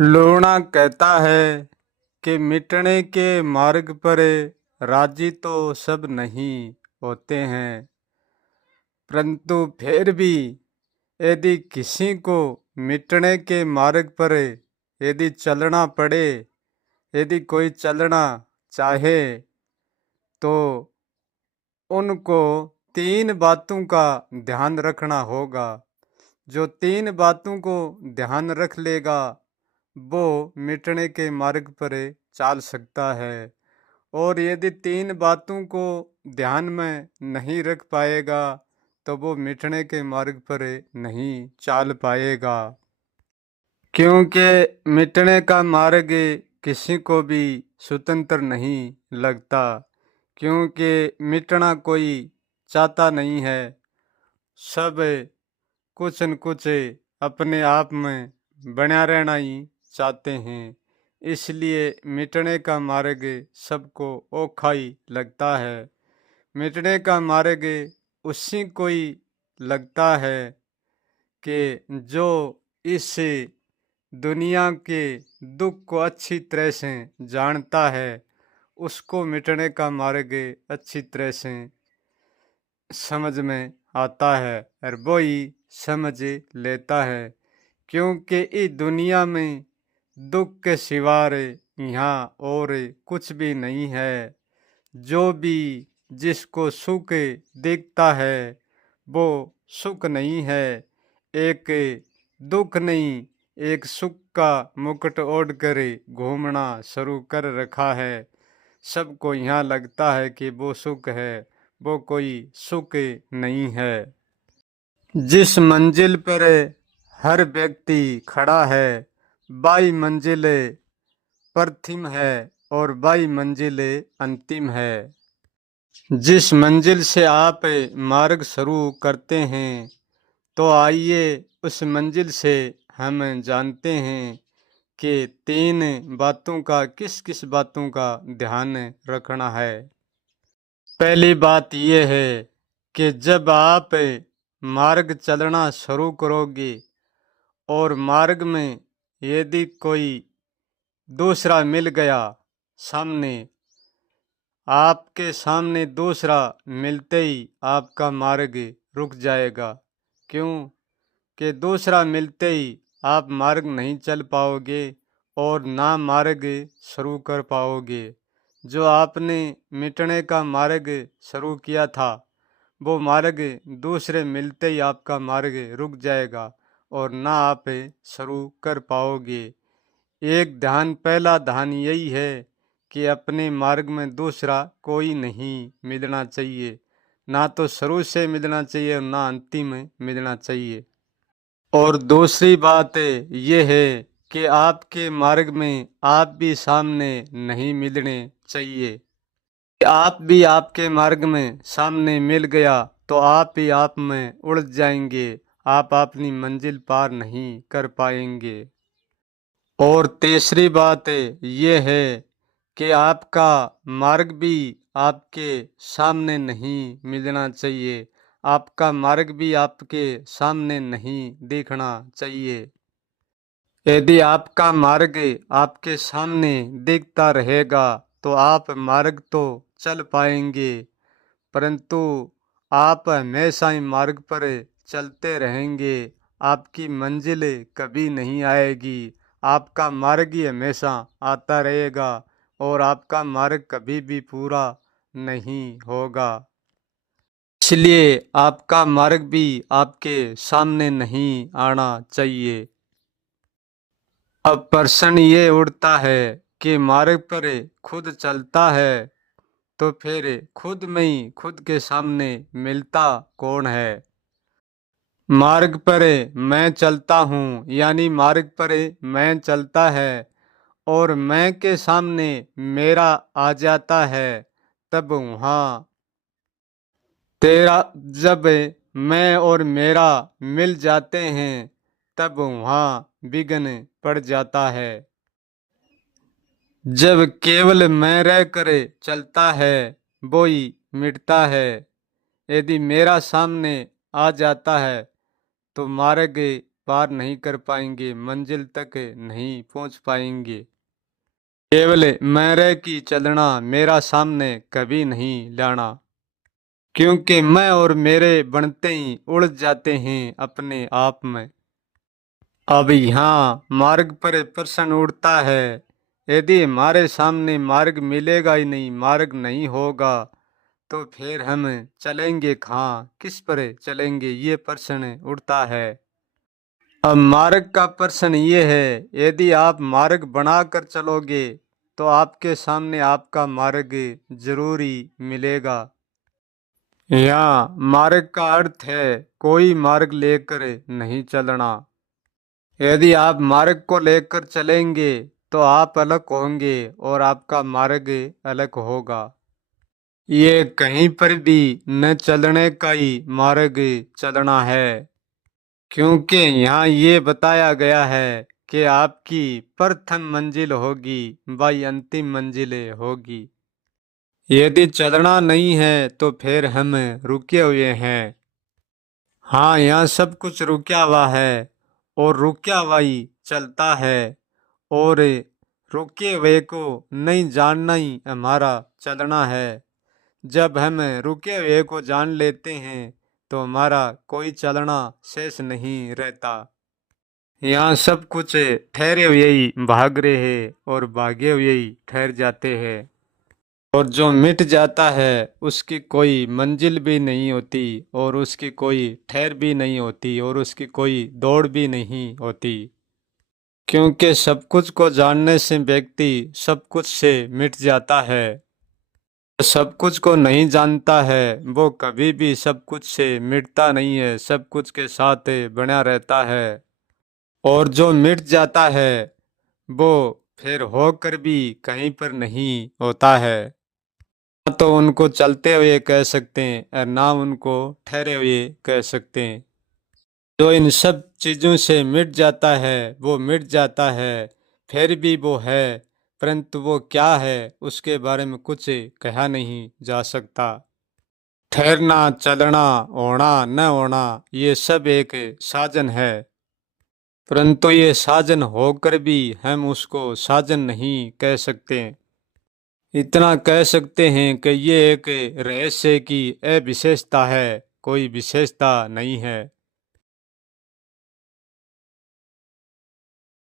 लूणा कहता है कि मिटने के मार्ग पर राजी तो सब नहीं होते हैं, परंतु फिर भी यदि किसी को मिटने के मार्ग पर यदि चलना पड़े, यदि कोई चलना चाहे, तो उनको तीन बातों का ध्यान रखना होगा। जो तीन बातों को ध्यान रख लेगा वो मिटने के मार्ग पर चाल सकता है। और यदि तीन बातों को ध्यान में नहीं रख पाएगा तो वो मिटने के मार्ग पर नहीं चाल पाएगा। क्योंकि मिटने का मार्ग किसी को भी स्वतंत्र नहीं लगता, क्योंकि मिटना कोई चाहता नहीं है। सब कुछ न कुछ अपने आप में बना रहना ही चाहते हैं। इसलिए मिटने का मार्ग सबको औखा ही लगता है। मिटने का मार्ग उसी को ही लगता है कि जो इस दुनिया के दुख को अच्छी तरह से जानता है, उसको मिटने का मार्ग अच्छी तरह से समझ में आता है और वो ही समझ लेता है। क्योंकि इस दुनिया में दुख के सिवाय यहाँ और कुछ भी नहीं है। जो भी जिसको सुख दिखता है वो सुख नहीं है। एक दुख नहीं, एक सुख का मुकुट ओढ़ कर घूमना शुरू कर रखा है। सबको यहाँ लगता है कि वो सुख है, वो कोई सुख नहीं है। जिस मंजिल पर हर व्यक्ति खड़ा है, 22 मंजिल प्रथम है और 22 मंजिल अंतिम है। जिस मंजिल से आप मार्ग शुरू करते हैं, तो आइए उस मंजिल से हम जानते हैं कि तीन बातों का किस किस बातों का ध्यान रखना है। पहली बात यह है कि जब आप मार्ग चलना शुरू करोगे और मार्ग में यदि कोई दूसरा मिल गया सामने, आपके सामने दूसरा मिलते ही आपका मार्ग रुक जाएगा। क्यों? कि दूसरा मिलते ही आप मार्ग नहीं चल पाओगे और ना मार्ग शुरू कर पाओगे। जो आपने मिटने का मार्ग शुरू किया था, वो मार्ग दूसरे मिलते ही आपका मार्ग रुक जाएगा और ना आप शुरू कर पाओगे। एक ध्यान, पहला ध्यान यही है कि अपने मार्ग में दूसरा कोई नहीं मिलना चाहिए। ना तो शुरू से मिलना चाहिए और ना अंतिम में मिलना चाहिए। और दूसरी बात यह है कि आपके मार्ग में आप भी सामने नहीं मिलने चाहिए। आप भी आपके मार्ग में सामने मिल गया तो आप ही आप में उलझ जाएंगे, आप अपनी मंजिल पार नहीं कर पाएंगे। और तीसरी बात ये है कि आपका मार्ग भी आपके सामने नहीं मिलना चाहिए, आपका मार्ग भी आपके सामने नहीं दिखना चाहिए। यदि आपका मार्ग आपके सामने दिखता रहेगा तो आप मार्ग तो चल पाएंगे, परंतु आप हमेशा ही मार्ग पर चलते रहेंगे, आपकी मंजिल कभी नहीं आएगी। आपका मार्ग ही हमेशा आता रहेगा और आपका मार्ग कभी भी पूरा नहीं होगा। इसलिए आपका मार्ग भी आपके सामने नहीं आना चाहिए। अब प्रश्न ये उठता है कि मार्ग पर खुद चलता है तो फिर खुद में ही खुद के सामने मिलता कौन है। मार्ग पर मैं चलता हूँ, यानी मार्ग पर मैं चलता है और मैं के सामने मेरा आ जाता है, तब वहाँ तेरा, जब मैं और मेरा मिल जाते हैं तब वहाँ विघ्न पड़ जाता है। जब केवल मैं रह कर चलता है वो ही मिटता है। यदि मेरा सामने आ जाता है तो मार्ग पार नहीं कर पाएंगे, मंजिल तक नहीं पहुंच पाएंगे। केवल मैं रह की चलना, मेरा सामने कभी नहीं लाना, क्योंकि मैं और मेरे बनते ही उलझ जाते हैं अपने आप में। अब यहाँ मार्ग पर प्रश्न उठता है, यदि हमारे सामने मार्ग मिलेगा ही नहीं, मार्ग नहीं होगा, तो फिर हम चलेंगे कहाँ, किस पर चलेंगे, ये प्रश्न उठता है। अब मार्ग का प्रश्न ये है, यदि आप मार्ग बनाकर चलोगे तो आपके सामने आपका मार्ग जरूरी मिलेगा। यहाँ मार्ग का अर्थ है कोई मार्ग लेकर नहीं चलना। यदि आप मार्ग को लेकर चलेंगे तो आप अलग होंगे और आपका मार्ग अलग होगा। ये कहीं पर भी न चलने का ही मार्ग चलना है, क्योंकि यहाँ ये बताया गया है कि आपकी प्रथम मंजिल होगी वही अंतिम मंजिल होगी। यदि चलना नहीं है तो फिर हम रुके हुए हैं। हाँ, यहाँ सब कुछ रुका हुआ है और रुका हुआ ही चलता है, और रुके हुए को नहीं जानना ही हमारा चलना है। जब हम रुके हुए को जान लेते हैं तो हमारा कोई चलना शेष नहीं रहता। यहाँ सब कुछ ठहरे हुए ही भाग रहे हैं और भागे हुए ही ठहर जाते हैं, और जो मिट जाता है उसकी कोई मंजिल भी नहीं होती, और उसकी कोई ठहर भी नहीं होती, और उसकी कोई दौड़ भी नहीं होती। क्योंकि सब कुछ को जानने से व्यक्ति सब कुछ से मिट जाता है। सब कुछ को नहीं जानता है वो कभी भी सब कुछ से मिटता नहीं है, सब कुछ के साथ बना रहता है। और जो मिट जाता है वो फिर होकर भी कहीं पर नहीं होता है। ना तो उनको चलते हुए कह सकते हैं और ना उनको ठहरे हुए कह सकते हैं। जो इन सब चीज़ों से मिट जाता है वो मिट जाता है, फिर भी वो है, परंतु वो क्या है उसके बारे में कुछ कहा नहीं जा सकता। ठहरना, चलना, होना न होना, ये सब एक साधन है, परंतु ये साधन होकर भी हम उसको साधन नहीं कह सकते। इतना कह सकते हैं कि ये एक रहस्य की अविशेषता है, कोई विशेषता नहीं है।